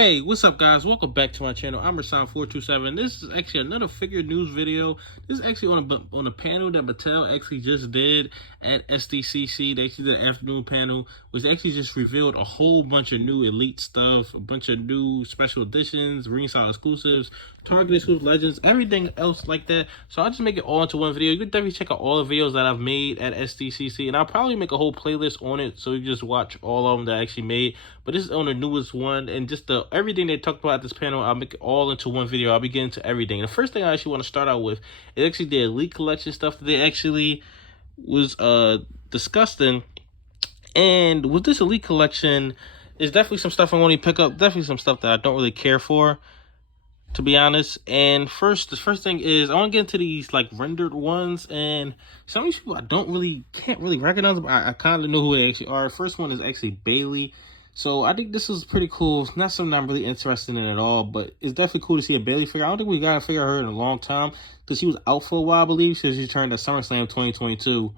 Hey, what's up, guys? Welcome back to my channel. I'm Rasan427. This is actually another figure news video. This is actually on a panel that Mattel actually just did at SDCC. They actually did an afternoon panel, which actually just revealed a whole bunch of new Elite stuff, a bunch of new special editions, ringside exclusives, Target exclusive legends, everything else like that. So I'll just make it all into one video. You can definitely check out all the videos that I've made at SDCC, and I'll probably make a whole playlist on it, so you just watch all of them that I actually made. But this is on the newest one, and just everything they talked about at this panel, I'll make it all into one video. I'll be getting to everything. The first thing I actually want to start out with is actually the Elite Collection stuff that they actually was discussing. And with this Elite Collection, there's definitely some stuff I want to pick up. Definitely some stuff that I don't really care for, to be honest. And the first thing is I want to get into these like rendered ones, and some of these people I can't really recognize them. I kind of know who they actually are. First one is actually Bailey. So I think this is pretty cool. It's not something I'm really interested in at all, but it's definitely cool to see a Bailey figure. I don't think we got a figure of her in a long time, because she was out for a while, I believe. She returned at SummerSlam 2022.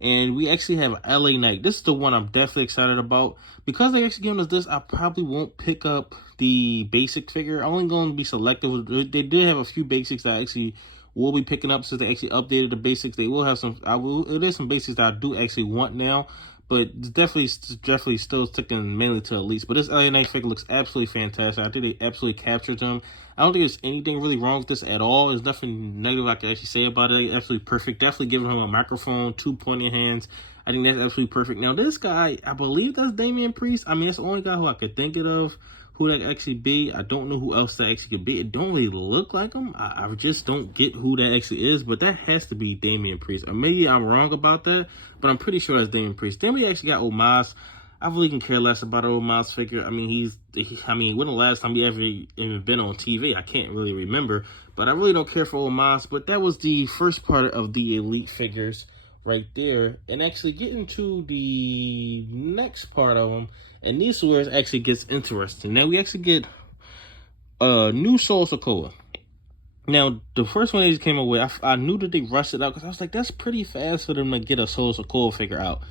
And we actually have LA Knight. This is the one I'm definitely excited about. Because they actually giving us this, I probably won't pick up the basic figure. I'm only going to be selective. They did have a few basics that I actually will be picking up since they actually updated the basics. They will have some, there's some basics that I do actually want now. But it's definitely still sticking mainly to Elites. But this LA Knight figure looks absolutely fantastic. I think they absolutely captured them. I don't think there's anything really wrong with this at all. There's nothing negative I can actually say about it. Absolutely perfect. Definitely giving him a microphone, 2 pointy hands. I think that's absolutely perfect. Now, this guy, I believe that's Damian Priest. I mean, that's the only guy who I could think of who that actually be. I don't know who else that actually could be. It don't really look like him. I just don't get who that actually is, but that has to be Damian Priest. Or maybe I'm wrong about that, but I'm pretty sure that's Damian Priest. Then we actually got Omos. I really can care less about an Omos figure. I mean, when the last time he ever even been on TV? I can't really remember, but I really don't care for Omos. But that was the first part of the Elite figures right there, and actually getting to the next part of them, and this is where it actually gets interesting. Now we actually get new Soul Sokoa. Now the first one they just came up with, I knew that they rushed it out, because I was like, that's pretty fast for them to get a Soul Sokoa figure out.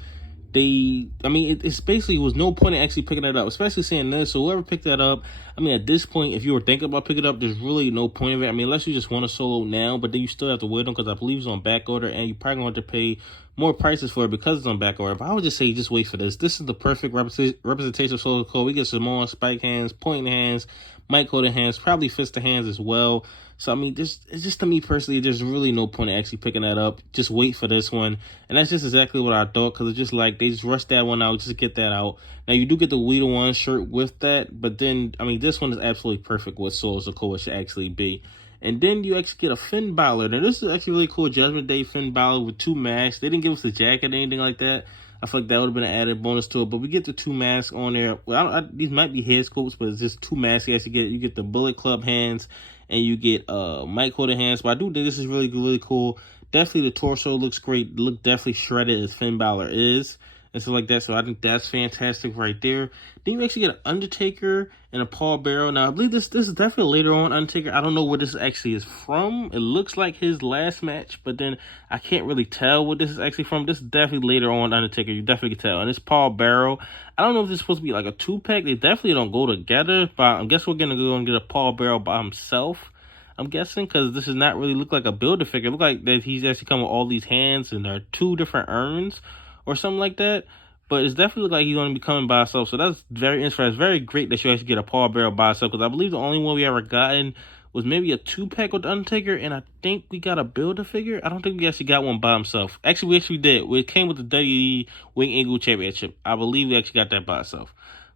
It's basically was no point in actually picking that up, especially seeing this. So whoever picked that up, I mean, at this point, if you were thinking about picking it up, there's really no point of it. I mean, unless you just want a solo now, but then you still have to wait them, because I believe it's on back order, and you probably going to have to pay more prices for it because it's on back order. But I would just say, just wait for this. This is the perfect representation of Soul Code. We get Samoan spike hands, pointing hands, mic holding hands, probably fisted hands as well. So, I mean, it's just, to me personally, there's really no point in actually picking that up. Just wait for this one. And that's just exactly what I thought, because it's just like they just rushed that one out just to get that out. Now, you do get the We The One shirt with that, but then, I mean, this one is absolutely perfect what Soul Sokoa should actually be. And then you actually get a Finn Balor. Now, this is actually really cool. Judgment Day Finn Balor with 2 masks. They didn't give us the jacket or anything like that. I feel like that would have been an added bonus to it. But we get the 2 masks on there. Well, these might be head scopes, but it's just 2 masks. You get the Bullet Club hands, and you get mic holder hands. But I do think this is really cool. Definitely the torso looks great. Look definitely shredded as Finn Balor is, and stuff like that. So I think that's fantastic right there. Then you actually get an Undertaker and a Paul Bearer. Now I believe this is definitely later on Undertaker. I don't know where this actually is from. It looks like his last match, but then I can't really tell what this is actually from. This is definitely later on Undertaker. You definitely can tell. And it's Paul Bearer. I don't know if this is supposed to be like a 2-pack. They definitely don't go together, but I guess we're gonna go and get a Paul Bearer by himself, I'm guessing, because this does not really look like a Build-A-Figure. It look like that he's actually come with all these hands, and there are 2 different urns or something like that. But it's definitely look like he's going to be coming by himself. So that's very interesting. It's very great that you actually get a Paul Bearer by himself, because I believe the only one we ever gotten was maybe a 2-pack with Undertaker, and I think we got a Build-A-Figure. I don't think we actually got one by himself. Actually, we actually did. It came with the WWE Wing Eagle Championship. I believe we actually got that by itself.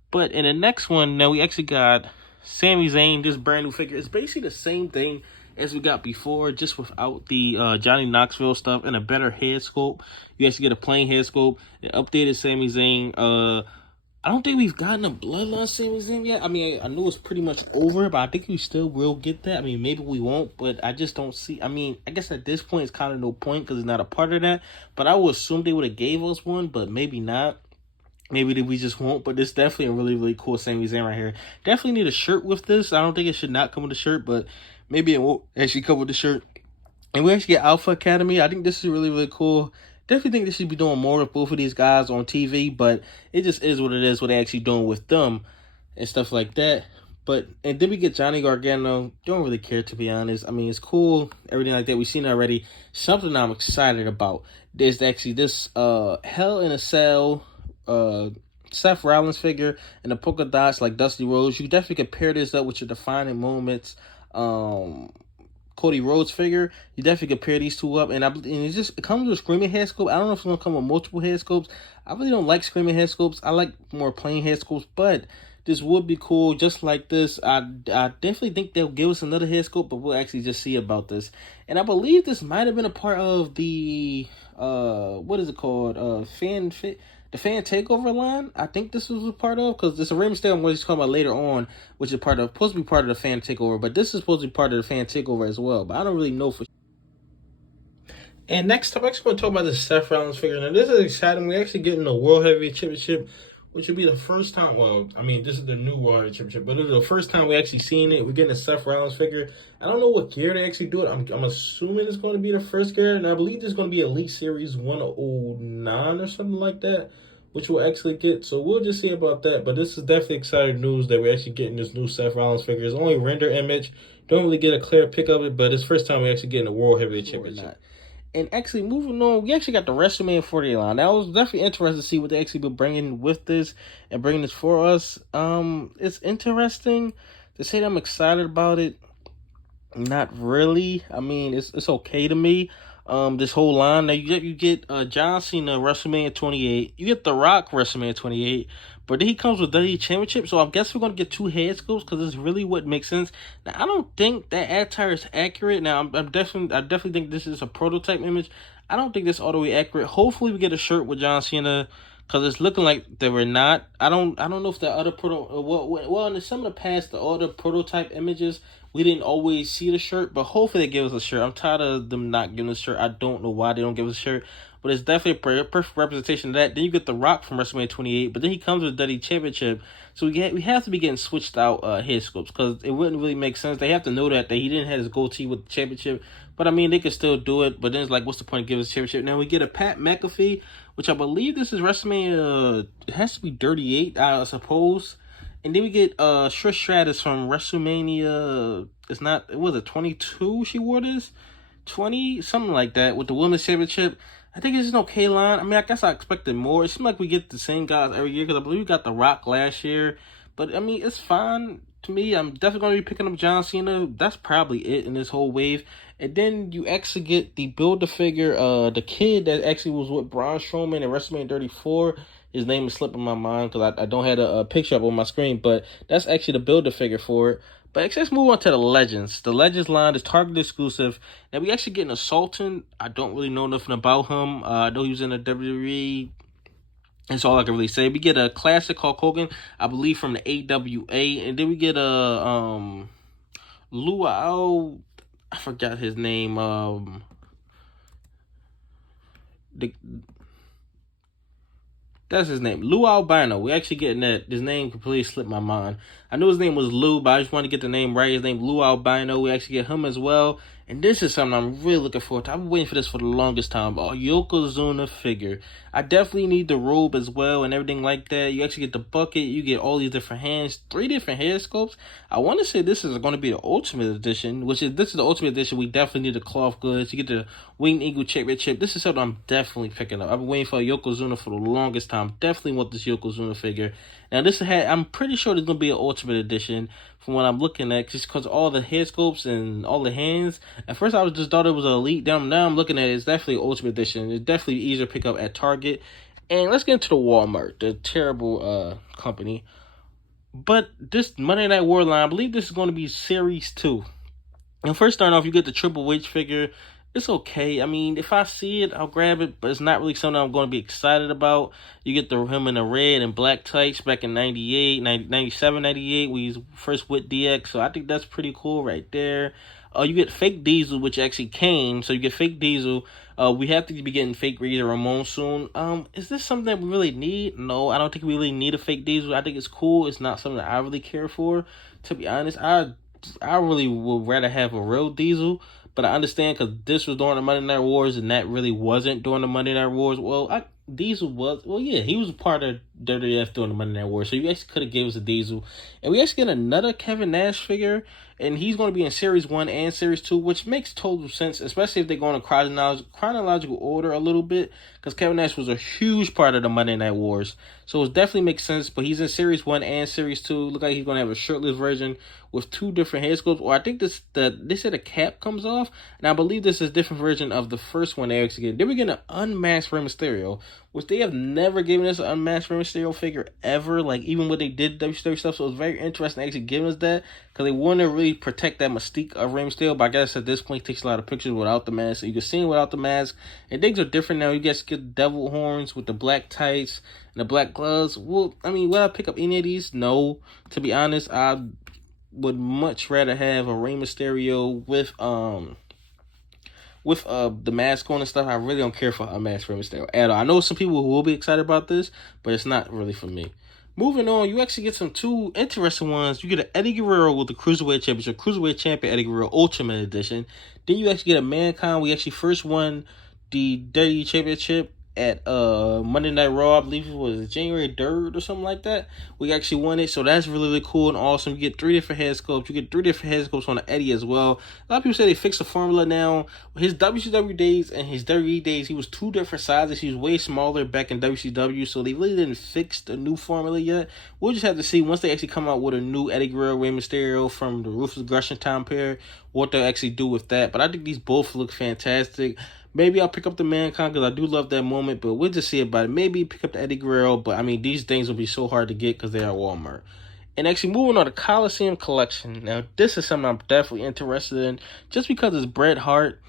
But in the next one, now we actually got Sami Zayn, this brand new figure. It's basically the same thing as we got before, just without the Johnny Knoxville stuff and a better head sculpt. You actually get a plain head sculpt, an updated Sami Zayn. I don't think we've gotten a Bloodline Sami Zayn yet. I mean, I know it's pretty much over, but I think we still will get that. I mean, maybe we won't, but I just don't see. I mean, I guess at this point, it's kind of no point, because it's not a part of that. But I would assume they would have gave us one, but maybe not. Maybe we just won't, but it's definitely a really cool Sami Zayn right here. Definitely need a shirt with this. I don't think it should not come with a shirt, but maybe it won't actually come with the shirt. And we actually get Alpha Academy. I think this is really cool. Definitely think they should be doing more with both of these guys on TV, but it just is what it is, what they're actually doing with them and stuff like that. And then we get Johnny Gargano. Don't really care, to be honest. I mean, it's cool, everything like that. We've seen it already. Something I'm excited about. There's actually this Hell in a Cell Seth Rollins figure and the polka dots like Dusty Rhodes. You definitely can pair this up with your defining moments. Cody Rhodes figure. You definitely can pair these two up, and it comes with a screaming head sculpt. I don't know if it's gonna come with multiple head sculpts. I really don't like screaming head sculpts. I like more plain head sculpts, but this would be cool. Just like this, I definitely think they'll give us another head sculpt, but we'll actually just see about this. And I believe this might have been a part of the what is it called? The fan takeover line. I think this was a part of, because it's a Rey Mysterio I'm going to talk about later on, which is supposed to be part of the fan takeover, but this is supposed to be part of the fan takeover as well. But I don't really know for. And next up, I'm actually going to talk about the Seth Rollins figure. Now, this is exciting. We're actually getting the World Heavyweight Championship, which will be the first time. Well, I mean, this is the new World Heavyweight Championship, but it was the first time we actually seen it. We're getting a Seth Rollins figure. I don't know what year they actually do it. I'm assuming it's going to be the first year, and I believe there's going to be Elite Series 109 or something like that, which we'll actually get. So we'll just see about that. But this is definitely exciting news that we're actually getting this new Seth Rollins figure. It's only render image. Don't really get a clear pic of it, but it's the first time we're actually getting a World Heavyweight Championship. And actually, moving on, we actually got the WrestleMania 48 line. That was definitely interesting to see what they actually been bringing with this and bringing this for us. It's interesting to say that I'm excited about it. Not really. I mean, it's okay to me. This whole line. Now you get John Cena WrestleMania 28. You get The Rock WrestleMania 28. But then he comes with WWE Championship, so I guess we're gonna get two head sculpts because it's really what makes sense. Now I don't think that attire is accurate. Now I definitely think this is a prototype image. I don't think this all the way accurate. Hopefully we get a shirt with John Cena, because it's looking like they were not. I don't know if the other in some of the past, the other prototype images, we didn't always see the shirt, but hopefully they give us a shirt. I'm tired of them not giving us a shirt. I don't know why they don't give us a shirt, but it's definitely a perfect representation of that. Then you get The Rock from WrestleMania 28, but then he comes with WWE Championship, so we have to be getting switched out head sculpts, because it wouldn't really make sense. They have to know that he didn't have his goatee with the championship, but I mean they could still do it. But then it's like, what's the point of giving us a championship? Now we get a Pat McAfee, which I believe this is WrestleMania. It has to be 38, I suppose. And then we get Trish Stratus from WrestleMania. Was it 22 she wore this? 20? Something like that, with the Women's Championship. I think it's an okay line. I mean, I guess I expected more. It seems like we get the same guys every year, because I believe we got The Rock last year. But, I mean, it's fine to me. I'm definitely going to be picking up John Cena. That's probably it in this whole wave. And then you actually get the Build-A-Figure, the kid that actually was with Braun Strowman in WrestleMania 34. His name is slipping my mind because I don't have a picture up on my screen, but that's actually the Build-A-Figure for it. But actually, let's move on to the Legends. The Legends line is Target exclusive. Now, we actually getting a Sultan. I don't really know nothing about him. I know he was in the WWE. That's all I can really say. We get a classic Hulk Hogan, I believe, from the AWA. And then we get a Luau. I forgot his name. That's his name, Lou Albino. We actually getting that. His name completely slipped my mind. I knew his name was Lou, but I just wanted to get the name right. His name Lou Albino. We actually get him as well. And this is something I'm really looking forward to. I've been waiting for this for the longest time. A Yokozuna figure. I definitely need the robe as well and everything like that. You actually get the bucket. You get all these different hands. 3 different head sculpts. I want to say this is going to be the Ultimate Edition, this is the Ultimate Edition. We definitely need the cloth goods. You get the Winged Eagle Championship. This is something I'm definitely picking up. I've been waiting for a Yokozuna for the longest time. Definitely want this Yokozuna figure. Now, I'm pretty sure there's going to be an Ultimate Edition from what I'm looking at, just because all the head sculpts and all the hands. At first, I just thought it was an Elite. Now I'm looking at it. It's definitely Ultimate Edition. It's definitely easier to pick up at Target. And let's get into the Walmart, the terrible company. But this Monday Night War line, I believe this is going to be Series 2. And first, starting off, you get the Triple H figure. It's okay. I mean, if I see it, I'll grab it, but it's not really something I'm going to be excited about. You get him in the red and black tights back in 97, 98, when he's first with DX, so I think that's pretty cool right there. You get Fake Diesel, which actually came, so you get Fake Diesel. We have to be getting Fake Razor Ramon soon. Is this something that we really need? No, I don't think we really need a Fake Diesel. I think it's cool. It's not something that I really care for, to be honest. I really would rather have a real Diesel. But I understand, because this was during the Monday Night Wars, and that really wasn't during the Monday Night Wars. Well, Diesel was, he was a part of WWF during the Monday Night War. So you actually could have gave us a Diesel. And we actually get another Kevin Nash figure. And he's going to be in Series 1 and Series 2, which makes total sense, especially if they go in a chronological order a little bit, because Kevin Nash was a huge part of the Monday Night Wars. So it definitely makes sense, but he's in Series 1 and Series 2. Look like he's going to have a shirtless version with 2 different head sculpts. Or I think they said a cap comes off, and I believe this is a different version of the first one they actually get. Then we get an unmasked Rey Mysterio, which they have never given us an unmasked Rey Mysterio figure ever, like even when they did WCW stuff. So it's very interesting actually giving us that, because they want to really protect that mystique of Rey Mysterio. But I guess at this point, it takes a lot of pictures without the mask, so you can see him without the mask. And things are different now. You guys get devil horns with the black tights and the black gloves. Well, I mean, would I pick up any of these? No. To be honest, I would much rather have a Rey Mysterio with the mask on and stuff. I really don't care for a mask Rey Mysterio at all. I know some people who will be excited about this, but it's not really for me. Moving on, you actually get some 2 interesting ones. You get an Eddie Guerrero with the Cruiserweight Championship, Cruiserweight Champion Eddie Guerrero Ultimate Edition. Then you actually get a Mankind. We actually first won the WWE Championship at Monday Night Raw. I believe it was January 3rd or something like that. We actually won it, so that's really, really cool and awesome. You get 3 different head sculpts. You get 3 different head sculpts on the Eddie as well. A lot of people say they fixed the formula now. His WCW days and his WWE days, he was 2 different sizes. He was way smaller back in WCW, so they really didn't fix the new formula yet. We'll just have to see once they actually come out with a new Eddie Guerrero, Rey Mysterio from the Ruthless Aggression time period, what they'll actually do with that. But I think these both look fantastic. Maybe I'll pick up the Mankind because I do love that moment, but we'll just see about it. Maybe pick up the Eddie Guerrero, but I mean, these things will be so hard to get because they're at Walmart. And actually moving on to Coliseum Collection. Now, this is something I'm definitely interested in just because it's Bret Hart.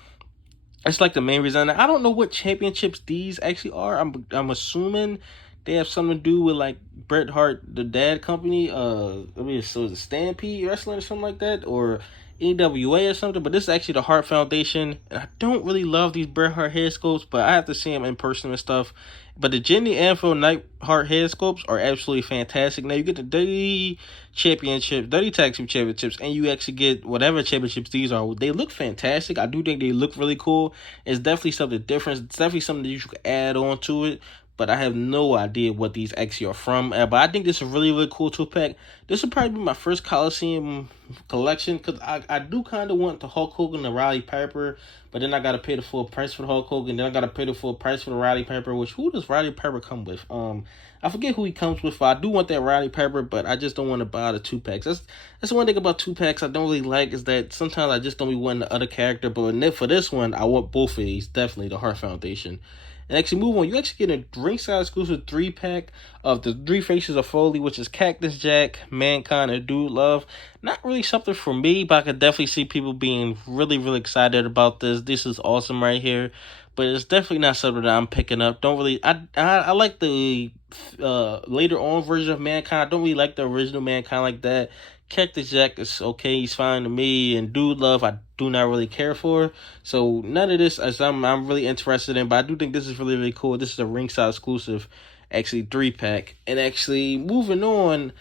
It's like the main reason. I don't know what championships these actually are. I'm assuming they have something to do with like Bret Hart, the dad company. So is it Stampede Wrestling or something like that? Or AWA or something, but this is actually the Hart Foundation, and I don't really love these Bret Hart head sculpts, but I have to see them in person and stuff. But the Jenny Anfield Neidhart head sculpts are absolutely fantastic. Now you get the WWE Championship, WWE Tag Team Championships, and you actually get whatever championships these are. They look fantastic. I do think they look really cool. It's definitely something different. It's definitely something that you should add on to it. But I have no idea what these actually are from. But I think this is a really, really cool 2-pack. This will probably be my first Coliseum collection, because I do kind of want the Hulk Hogan and Roddy Piper, but then I got to pay the full price for the Hulk Hogan, then I got to pay the full price for the Roddy Piper, which who does Roddy Piper come with? I forget who he comes with. I do want that Roddy Piper, but I just don't want to buy the 2-packs. That's the one thing about 2-packs I don't really like, is that sometimes I just don't be wanting the other character, but for this one, I want both of these, definitely the Hart Foundation. And actually move on, you actually get a ringside exclusive 3-pack of the 3 faces of Foley, which is Cactus Jack, Mankind, and Dude Love. Not really something for me, but I could definitely see people being really, really excited about this. This is awesome right here, but it's definitely not something that I'm picking up. I like the later on version of Mankind. I don't really like the original Mankind like that. Cactus Jack is okay, he's fine to me, and Dude Love I do not really care for. So none of this as I'm really interested in, but I do think this is really, really cool. This is a ringside exclusive, actually 3-pack. And actually moving on,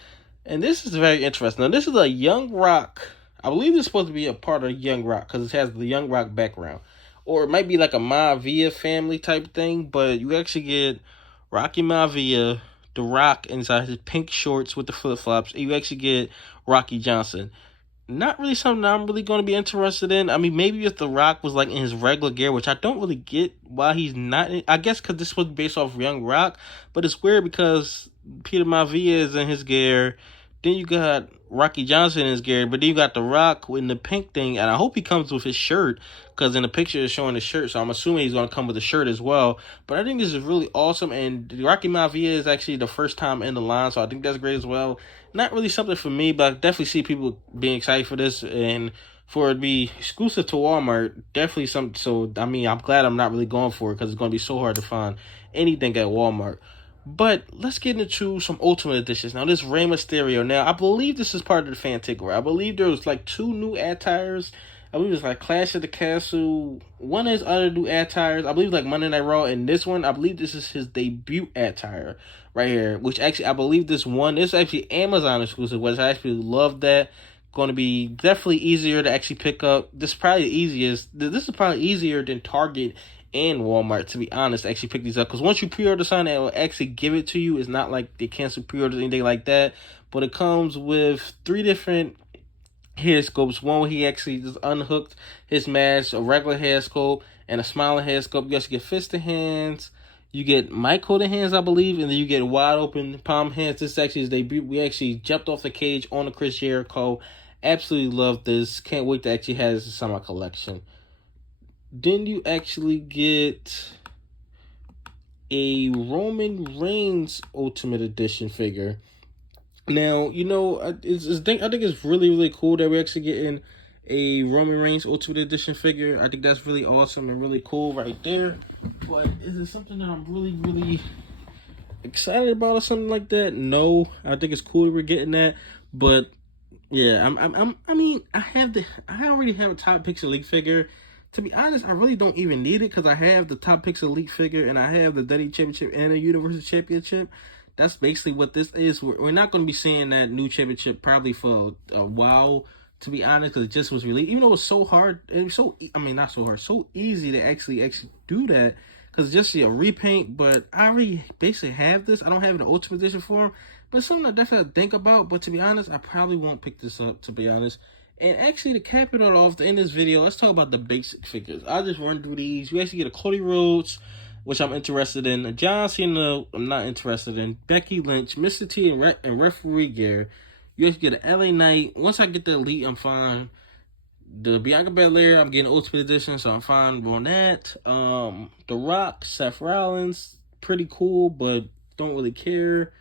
and this is very interesting. Now this is a Young Rock. I believe this is supposed to be a part of Young Rock because it has the Young Rock background. Or it might be like a Maivia family type thing, but you actually get Rocky Maivia, The Rock inside his pink shorts with the flip-flops, and you actually get Rocky Johnson. Not really something I'm really going to be interested in. I mean, maybe if The Rock was like in his regular gear, which I don't really get why he's not in. I guess because this was based off Young Rock, but it's weird because Peter Maivia is in his gear. Then you got Rocky Johnson in his gear, but then you got The Rock in the pink thing, and I hope he comes with his shirt, because in the picture it's showing the shirt, so I'm assuming he's going to come with the shirt as well. But I think this is really awesome, and Rocky Maivia is actually the first time in the line, so I think that's great as well. Not really something for me, but I definitely see people being excited for this, and for it to be exclusive to Walmart, definitely something. So, I mean, I'm glad I'm not really going for it, because it's going to be so hard to find anything at Walmart. But let's get into some Ultimate Editions. Now, this Rey Mysterio. Now, I believe this is part of the fan takeover. I believe there was like 2 new attires. I believe it's like Clash at the Castle. One is other new attires. I believe like Monday Night Raw. And this one, I believe this is his debut attire right here. Which actually, I believe this is actually Amazon exclusive, which I actually love that. Going to be definitely easier to actually pick up. This is probably the easiest. This is probably easier than Target and Walmart, to be honest, to actually pick these up. Because once you pre-order something, it will actually give it to you. It's not like they cancel pre-orders or anything like that. But it comes with 3 different hair scopes. One where he actually just unhooked his mask, a regular hair scope, and a smiling hair scope. You also get fisted hands. You get mic-holded hands, I believe, and then you get wide open palm hands. This actually is debut. We actually jumped off the cage on the Chris Jericho. Absolutely love this. Can't wait to actually have this in my collection. Then you actually get a Roman Reigns Ultimate Edition figure. Now, you know, I think it's really, really cool that we're actually getting a Roman Reigns Ultimate Edition figure. I think that's really awesome and really cool right there. But is it something that I'm really, really excited about or something like that? No, I think it's cool that we're getting that. But yeah, I mean, I already have a Top Picks Elite figure. To be honest, I really don't even need it because I have the Top Picks Elite figure and I have the WWE Championship and the Universal Championship. That's basically what this is. We're not going to be seeing that new championship probably for a while, to be honest, because it just was released. Even though it's so hard, so easy to actually do that, because it's just a repaint. But I already basically have this. I don't have an Ultimate Edition for him, but it's something I definitely think about. But to be honest, I probably won't pick this up, to be honest. And actually, to cap it all off, to end this video, let's talk about the basic figures. I'll just run through these. You actually get a Cody Rhodes, which I'm interested in. A John Cena, I'm not interested in. Becky Lynch, Mr. T, and referee gear. You actually get an LA Knight. Once I get the Elite, I'm fine. The Bianca Belair, I'm getting Ultimate Edition, so I'm fine on that. The Rock, Seth Rollins, pretty cool, but don't really care.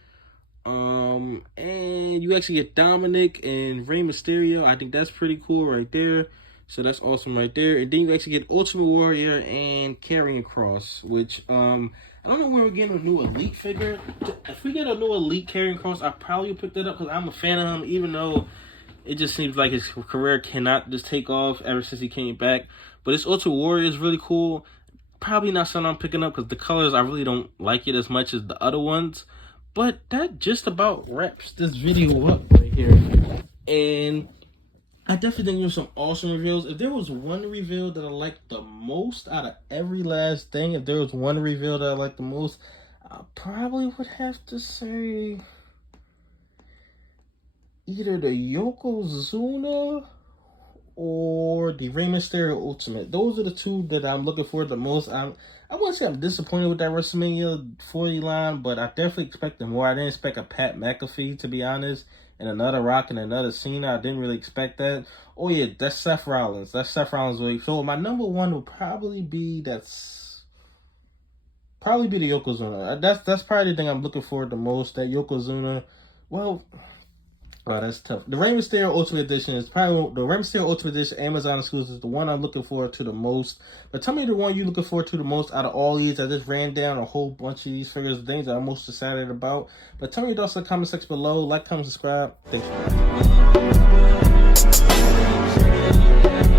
And you actually get Dominic and Rey Mysterio. I think that's pretty cool right there. So that's awesome right there. And then you actually get Ultimate Warrior and Karrion Kross, which I don't know when we're getting a new Elite figure. If we get a new Elite Karrion Kross, I probably pick that up because I'm a fan of him, even though it just seems like his career cannot just take off ever since he came back. But this Ultimate Warrior is really cool. Probably not something I'm picking up because the colors, I really don't like it as much as the other ones. But that just about wraps this video up right here. And I definitely think there's some awesome reveals. If there was one reveal that I liked the most out of every last thing, if there was one reveal that I liked the most, I probably would have to say either the Yokozuna or the Rey Mysterio Ultimate. Those are the two that I'm looking for the most. I wouldn't say I'm disappointed with that WrestleMania 40 line, but I definitely expected more. I didn't expect a Pat McAfee, to be honest, and another Rock and another Cena. I didn't really expect that. Oh yeah, that's Seth Rollins. That's Seth Rollins. So my number one would probably be the Yokozuna. That's probably the thing I'm looking for the most. That Yokozuna. Well, oh, that's tough. The Rey Mysterio Ultimate Edition is probably the Rey Mysterio Ultimate Edition Amazon exclusive is the one I'm looking forward to the most. But tell me the one you're looking forward to the most out of all these. I just ran down a whole bunch of these figures, things that I'm most excited about. But tell me your thoughts in the comment section below. Like, comment, subscribe. Thanks for watching.